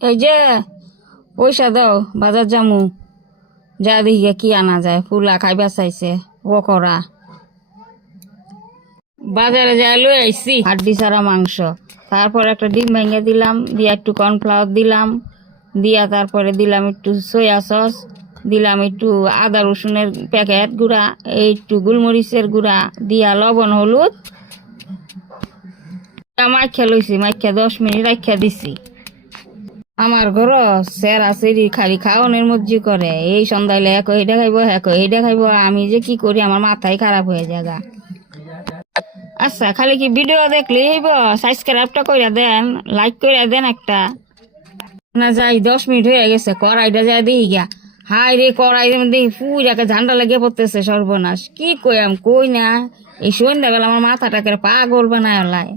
এই যে পয়সা দাও, বাজার জামু, যা দেখি কি আনা যায়। ফুলা খাইবা চাইছে ও করা। বাজারে যাই লই আইছি হাড্ডি ছাড়া মাংস। তারপর একটা ডিম ভেঙে দিলাম, দিয়ে একটু কর্নফ্লাওয়ার দিলাম, দিয়া তারপরে দিলাম একটু সয়া সস, দিলাম একটু আদা রসুনের প্যাকেট গুঁড়া, একটু গোলমরিচের গুঁড়া, দিয়া লবণ হলুদ মাইখা লইছি। মাইখা 10 মিনিট রাখা দিছি। আমার ঘর সেরা সেরি খালি খাওয়ানোর মধ্যে করে। এই সন্ধ্যায় এক এইটা খাইবো, এক এইটা খাইবো। আমি যে কি করি, আমার মাথায় খারাপ হয়ে যায়। আচ্ছা, খালি কি ভিডিও দেখলে হইব? সাবস্ক্রাইবটা কইরা দেন, লাইক কইরা দেন একটা। না যাই, 10 মিনিট হয়ে গেছে, কড়াইটা যায় দেখি গা। হাই রে, কড়াই দেখি পুরাকে ঝান্ডা লাগিয়ে পড়তেছে, সর্বনাশ। কি কইম কই না, এই সন্ধ্যাবেলা আমার মাথাটাকে পাগল বানায় লাই।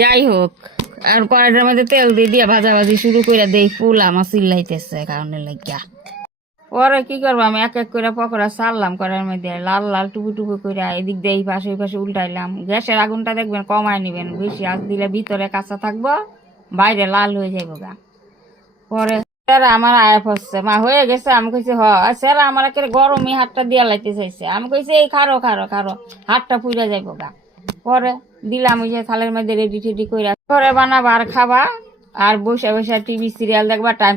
যাই হোক, আর কড়াইটার মধ্যে তেল দিয়ে দিয়া ভাজাভাজি শুরু করে দেই। ফুল আমার চিল্লাইতেছে কারণে লাগিয়া। পরে কি করবো, আমি এক এক করে পকোড়া ছাড়লাম কড়াইয়ের মধ্যে, লাল লাল টুপু টুপু করে। এদিক দিয়ে এই পাশে ওই পাশে উল্টাইলাম। গ্যাসের আগুনটা দেখবেন কমায় নিবেন, বেশি আঁচ দিলে ভিতরে কাঁচা থাকবো, বাইরে লাল হয়ে যাইব গা। পরে স্যারা আমার আয়া পড়ছে, মা হয়ে গেছে? আমি কইছি হ। স্যারা আমার একেবারে গরমই হাতটা দিয়া লাইতে চাইছে। আমি কইছি এই খারো খারো খারো, হাতটা পুড়ে যাইব গা। পরে দিলাম ওই যে থালের মধ্যে রেডি টেডি করে। পরে বানাবা আর খাবা, আর বসে বসে টিভি সিরিয়াল দেখবা। টাইম